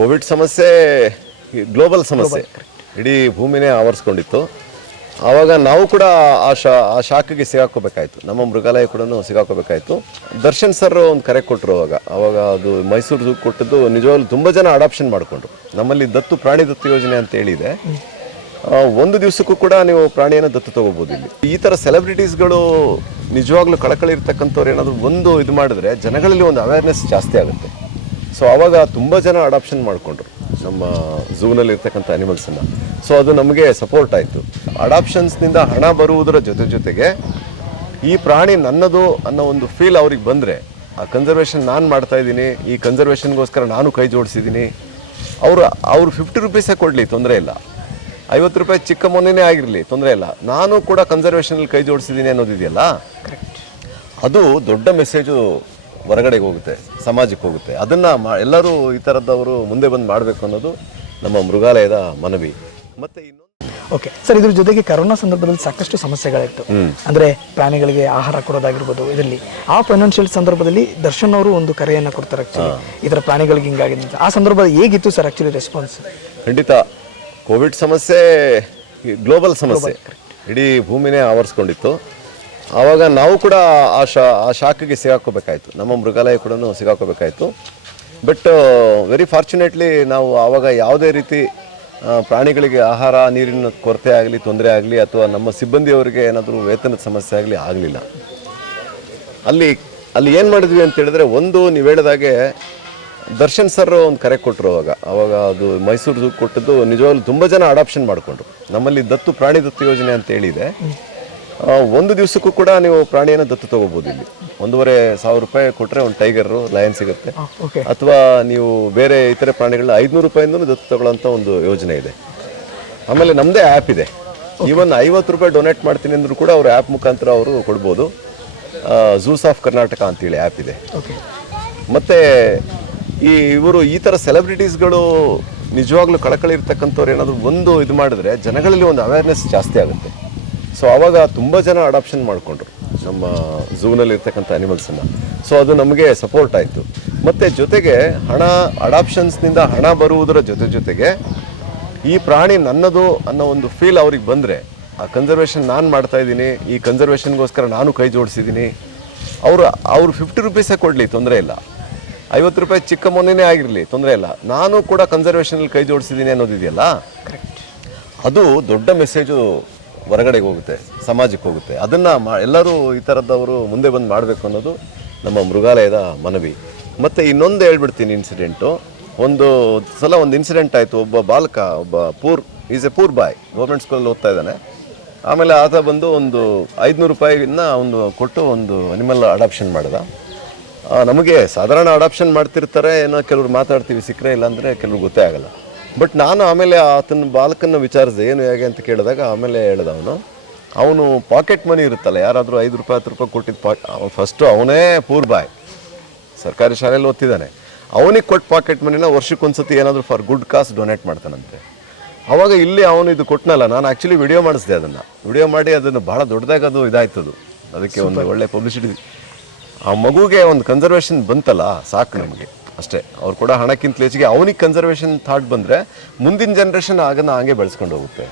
Covid ಸಮಸ್ಯೆ global ಸಮಸ್ಯೆ. ಇಡೀ ಭೂಮಿನೇ ಆವರಿಸ್ಕೊಂಡಿತ್ತು. ಆವಾಗ ನಾವು ಕೂಡ ಆ ಶಾ ಆ ಶಾಖಗೆ ಸಿಗಾಕೋಬೇಕಾಯ್ತು. ನಮ್ಮ ಮೃಗಾಲಯ ಕೂಡ ಸಿಗಾಕೋಬೇಕಾಯ್ತು. ದರ್ಶನ್ ಸರ್ ಒಂದು ಕರೆ ಕೊಟ್ಟರು ಅವಾಗ ಅವಾಗ ಅದು ಮೈಸೂರು ಕೊಟ್ಟದ್ದು ನಿಜವಾಗ್ಲೂ ತುಂಬ ಜನ ಅಡಾಪ್ಷನ್ ಮಾಡಿಕೊಂಡ್ರು. ನಮ್ಮಲ್ಲಿ ದತ್ತು ಪ್ರಾಣಿ ದತ್ತು ಯೋಜನೆ ಅಂತ ಹೇಳಿದೆ. ಒಂದು ದಿವಸಕ್ಕೂ ಕೂಡ ನೀವು ಪ್ರಾಣಿಯನ್ನು ದತ್ತು ತಗೋಬೋದು ಇಲ್ಲಿ. ಈ ಥರ ಸೆಲೆಬ್ರಿಟೀಸ್ಗಳು ನಿಜವಾಗ್ಲೂ ಕಳಕಳಿ ಇರ್ತಕ್ಕಂಥವ್ರು ಏನಾದರೂ ಒಂದು ಇದು ಮಾಡಿದ್ರೆ ಜನಗಳಲ್ಲಿ ಒಂದು ಅವೇರ್ನೆಸ್ ಜಾಸ್ತಿ ಆಗುತ್ತೆ. ಸೊ ಆವಾಗ ತುಂಬ ಜನ ಅಡಾಪ್ಷನ್ ಮಾಡಿಕೊಂಡ್ರು ನಮ್ಮ ಝೂನಲ್ಲಿ ಇರ್ತಕ್ಕಂಥ ಅನಿಮಲ್ಸನ್ನು ಸೊ ಅದು ನಮಗೆ ಸಪೋರ್ಟ್ ಆಯಿತು. ಅಡಾಪ್ಷನ್ಸ್ನಿಂದ ಹಣ ಬರುವುದರ ಜೊತೆ ಜೊತೆಗೆ ಈ ಪ್ರಾಣಿ ನನ್ನದು ಅನ್ನೋ ಒಂದು ಫೀಲ್ ಅವ್ರಿಗೆ ಬಂದರೆ ಆ ಕನ್ಸರ್ವೇಷನ್ ನಾನು ಮಾಡ್ತಾ ಇದ್ದೀನಿ ಈ ಕನ್ಸರ್ವೇಷನ್ಗೋಸ್ಕರ ನಾನು ಕೈ ಜೋಡಿಸಿದ್ದೀನಿ. ಅವರು ಅವ್ರು ಫಿಫ್ಟಿ ರುಪೀಸೇ ಕೊಡಲಿ ತೊಂದರೆ ಇಲ್ಲ. ಐವತ್ತು ರೂಪಾಯಿ ಚಿಕ್ಕ ಮೊನ್ನೆನೇ ಆಗಿರಲಿ ತೊಂದರೆ ಇಲ್ಲ. ನಾನು ಕೂಡ ಕನ್ಸರ್ವೇಷನಲ್ಲಿ ಕೈ ಜೋಡಿಸಿದ್ದೀನಿ ಅನ್ನೋದಿದೆಯಲ್ಲ? ಅದು ದೊಡ್ಡ ಮೆಸೇಜು ಹೊರಗಡೆಗೆ ಹೋಗುತ್ತೆ ಸಮಾಜಕ್ಕೆ ಹೋಗುತ್ತೆ. ಅದನ್ನು ಮಾ ಎಲ್ಲರೂ ಈ ಥರದವರು ಮುಂದೆ ಬಂದು ಮಾಡಬೇಕು ಅನ್ನೋದು ನಮ್ಮ ಮೃಗಾಲಯದ ಮನವಿ. ಮತ್ತು ಇನ್ನೊಂದು ಓಕೆ ಸರ್ ಇದ್ರ ಜೊತೆಗೆ ಕರೋನಾ ಸಂದರ್ಭದಲ್ಲಿ ಸಾಕಷ್ಟು ಸಮಸ್ಯೆಗಳಿತ್ತು. ಅಂದ್ರೆ ಪ್ರಾಣಿಗಳಿಗೆ ಆಹಾರ ಕೊಡೋದಾಗಿರ್ಬೋದು ಇದರಲ್ಲಿ. ಆ ಫೈನಾನ್ಷಿಯಲ್ ಸಂದರ್ಭದಲ್ಲಿ ದರ್ಶನ್ ಅವರು ಒಂದು ಕರೆಯನ್ನ ಕೊಡ್ತಾರೆ ಇದರ ಈ ಥರ ಪ್ರಾಣಿಗಳಿಗೆ ಹಿಂಗಾಗಿದೆ ಅಂತ. ಆ ಸಂದರ್ಭದಲ್ಲಿ ಹೇಗಿತ್ತು ಸರ್ ಆ್ಯಕ್ಚುಲಿ ರೆಸ್ಪಾನ್ಸ್ ಖಂಡಿತ ಕೋವಿಡ್ ಸಮಸ್ಯೆ ಗ್ಲೋಬಲ್ ಸಮಸ್ಯೆ. ಇಡೀ ಭೂಮಿನೇ ಆವರಿಸ್ಕೊಂಡಿತ್ತು. ಆವಾಗ ನಾವು ಕೂಡ ಆ ಶಾ, ಆ ಶಾಖಗೆ ಸಿಗಾಕೋಬೇಕಾಯ್ತು. ನಮ್ಮ ಮೃಗಾಲಯ ಕೂಡ ಸಿಗಾಕೋಬೇಕಾಯ್ತು. ಬಟ್ ವೆರಿ ಫಾರ್ಚುನೇಟ್ಲಿ ನಾವು ಆವಾಗ ಯಾವುದೇ ರೀತಿ ಪ್ರಾಣಿಗಳಿಗೆ ಆಹಾರ, ನೀರಿನ ಕೊರತೆ ಆಗಲಿ, ತೊಂದರೆ ಆಗಲಿ, ಅಥವಾ ನಮ್ಮ ಸಿಬ್ಬಂದಿಯವರಿಗೆ ಏನಾದರೂ ವೇತನದ ಸಮಸ್ಯೆ ಆಗಲಿ ಆಗಲಿಲ್ಲ. ಅಲ್ಲಿ ಅಲ್ಲಿ ಏನು ಮಾಡಿದ್ವಿ ಅಂತ ಹೇಳಿದ್ರೆ ಒಂದು ನೀವು ಹೇಳಿದಾಗೆ ದರ್ಶನ್ ಸರ್ ಒಂದು ಕರೆ ಕೊಟ್ಟರು ಅವಾಗ. ಅವಾಗ ಅದು ಮೈಸೂರು ಕೊಟ್ಟಿದ್ದು ನಿಜವಾಗ್ಲೂ ತುಂಬ ಜನ ಅಡಾಪ್ಷನ್ ಮಾಡಿಕೊಂಡ್ರು. ನಮ್ಮಲ್ಲಿ ದತ್ತು, ಪ್ರಾಣಿ ದತ್ತು ಯೋಜನೆ ಅಂತ ಹೇಳಿದೆ. ಒಂದು ದಿವಸಕ್ಕೂ ಕೂಡ ನೀವು ಪ್ರಾಣಿಯನ್ನು ದತ್ತು ತಗೋಬಹುದು ಇಲ್ಲಿ. ಒಂದೂವರೆ ಸಾವಿರ ರೂಪಾಯಿ ಕೊಟ್ಟರೆ ಒಂದು ಟೈಗರ್ ಲಯನ್ ಸಿಗುತ್ತೆ. ಅಥವಾ ನೀವು ಬೇರೆ ಇತರೆ ಪ್ರಾಣಿಗಳನ್ನ ಐದುನೂರು ರೂಪಾಯಿಂದ ದತ್ತು ತಗೊಳ್ಳೋಂಥ ಒಂದು ಯೋಜನೆ ಇದೆ. ಆಮೇಲೆ ನಮ್ಮದೇ ಆ್ಯಪ್ ಇದೆ. ಈವನ್ ಐವತ್ತು ರೂಪಾಯಿ ಡೊನೇಟ್ ಮಾಡ್ತೀನಿ ಅಂದರೂ ಕೂಡ ಅವರು ಆ್ಯಪ್ ಮುಖಾಂತರ ಅವರು ಕೊಡ್ಬೋದು. ಝೂಸ್ ಆಫ್ ಕರ್ನಾಟಕ ಅಂತೇಳಿ ಆ್ಯಪ್ ಇದೆ. ಮತ್ತು ಈ ಇವರು ಈ ಥರ ಸೆಲೆಬ್ರಿಟೀಸ್ಗಳು ನಿಜವಾಗ್ಲೂ ಕಳಕಳಿ ಇರ್ತಕ್ಕಂಥವ್ರು ಏನಾದರೂ ಒಂದು ಇದು ಮಾಡಿದ್ರೆ ಜನಗಳಲ್ಲಿ ಒಂದು ಅವೇರ್ನೆಸ್ ಜಾಸ್ತಿ ಆಗುತ್ತೆ. ಸೊ ಆವಾಗ ತುಂಬ ಜನ ಅಡಾಪ್ಷನ್ ಮಾಡಿಕೊಂಡ್ರು ನಮ್ಮ ಝೂನಲ್ಲಿ ಇರ್ತಕ್ಕಂಥ ಅನಿಮಲ್ಸನ್ನು ಸೊ ಅದು ನಮಗೆ ಸಪೋರ್ಟ್ ಆಯಿತು. ಮತ್ತು ಜೊತೆಗೆ ಹಣ ಅಡಾಪ್ಷನ್ಸ್ನಿಂದ ಹಣ ಬರುವುದರ ಜೊತೆ ಜೊತೆಗೆ ಈ ಪ್ರಾಣಿ ನನ್ನದು ಅನ್ನೋ ಒಂದು ಫೀಲ್ ಅವ್ರಿಗೆ ಬಂದರೆ ಆ ಕನ್ಸರ್ವೇಷನ್ ನಾನು ಮಾಡ್ತಾ ಇದ್ದೀನಿ ಈ ಕನ್ಸರ್ವೇಷನ್ಗೋಸ್ಕರ ನಾನು ಕೈ ಜೋಡಿಸಿದ್ದೀನಿ. ಅವರು ಅವ್ರು ಫಿಫ್ಟಿ ರುಪೀಸೇ ಕೊಡಲಿ ತೊಂದರೆ ಇಲ್ಲ. ಐವತ್ತು ರೂಪಾಯಿ ಚಿಕ್ಕ ಮೊನ್ನೆನೇ ಆಗಿರಲಿ ತೊಂದರೆ ಇಲ್ಲ. ನಾನು ಕೂಡ ಕನ್ಸರ್ವೇಷನಲ್ಲಿ ಕೈ ಜೋಡಿಸಿದ್ದೀನಿ ಅನ್ನೋದಿದೆಯಲ್ಲ? ಅದು ದೊಡ್ಡ ಮೆಸೇಜು ಹೊರಗಡೆಗೆ ಹೋಗುತ್ತೆ, ಸಮಾಜಕ್ಕೆ ಹೋಗುತ್ತೆ. ಅದನ್ನು ಮಾ, ಎಲ್ಲರೂ ಈ ಥರದವರು ಮುಂದೆ ಬಂದು ಮಾಡಬೇಕು ಅನ್ನೋದು ನಮ್ಮ ಮೃಗಾಲಯದ ಮನವಿ. ಮತ್ತು ಇನ್ನೊಂದು ಹೇಳ್ಬಿಡ್ತೀನಿ ಇನ್ಸಿಡೆಂಟು ಒಂದು ಸಲ ಒಂದು ಇನ್ಸಿಡೆಂಟ್ ಆಯಿತು. ಒಬ್ಬ ಬಾಲಕ, ಒಬ್ಬ poor is a poor boy government ಸ್ಕೂಲಲ್ಲಿ ಓದ್ತಾ ಇದ್ದಾನೆ. ಆಮೇಲೆ ಆತ ಬಂದು ಒಂದು ಐದುನೂರು ರೂಪಾಯಿನ ಒಂದು ಕೊಟ್ಟು ಒಂದು ಅನಿಮಲ್ ಅಡಾಪ್ಷನ್ ಮಾಡಿದ. ನಮಗೆ ಸಾಧಾರಣ ಅಡಾಪ್ಷನ್ ಮಾಡ್ತಿರ್ತಾರೆ ಏನೋ ಕೆಲವ್ರು ಮಾತಾಡ್ತೀವಿ, ಸಿಕ್ಕರೆ ಇಲ್ಲ ಅಂದರೆ ಕೆಲವ್ರು ಗೊತ್ತೇ ಆಗಲ್ಲ. ಬಟ್ ನಾನು ಆಮೇಲೆ ಆತನ ಬಾಲಕನ ವಿಚಾರಿಸಿದೆ ಏನು ಹೇಗೆ? ಅಂತ ಕೇಳಿದಾಗ ಆಮೇಲೆ ಹೇಳ್ದ ಅವನು ಅವನು ಪಾಕೆಟ್ ಮನಿ ಇರುತ್ತಲ್ಲ ಯಾರಾದರೂ ಐದು ರೂಪಾಯಿ ಹತ್ತು ರೂಪಾಯಿ ಕೊಟ್ಟಿದ್ದು ಪಾಕ್ ಅವನು ಫಸ್ಟು ಅವನೇ ಪೂರ್ ಬಾಯ್ ಸರ್ಕಾರಿ ಶಾಲೆಯಲ್ಲಿ ಓದ್ತಿದ್ದಾನೆ. ಅವನಿಗೆ ಕೊಟ್ಟು ಪಾಕೆಟ್ ಮನಿನ ವರ್ಷಕ್ಕೊಂದ್ಸತಿ ಏನಾದರೂ ಫಾರ್ ಗುಡ್ ಕಾಸ್ ಡೊನೇಟ್ ಮಾಡ್ತಾನಂತೆ. ಅವಾಗ ಇಲ್ಲಿ ಅವನು ಇದು ಕೊಟ್ಟನಲ್ಲ ನಾನು ಆ್ಯಕ್ಚುಲಿ ವಿಡಿಯೋ ಮಾಡಿಸಿದೆ ಅದನ್ನು. ವಿಡಿಯೋ ಮಾಡಿ ಅದನ್ನು ಭಾಳ ದೊಡ್ಡದಾಗಿ ಅದು ಇದಾಯ್ತದು. ಅದಕ್ಕೆ ಒಂದು ಒಳ್ಳೆ ಪಬ್ಲಿಸಿಟಿ ಆ ಮಗುಗೆ ಒಂದು ಕನ್ಸರ್ವೇಷನ್ ಬಂತಲ್ಲ ಸಾಕು ನಮಗೆ. ಅಷ್ಟೇ. ಅವ್ರು ಕೂಡ ಹಣಕ್ಕಿಂತ ಹೆಚ್ಚಿಗೆ ಅವನಿಗೆ ಕನ್ಸರ್ವೇಷನ್ ಥಾಟ್ ಬಂದರೆ ಮುಂದಿನ ಜನ್ರೇಷನ್ ಆಗನ್ನ ಹಾಗೆ ಬೆಳೆಸ್ಕೊಂಡು ಹೋಗುತ್ತೆ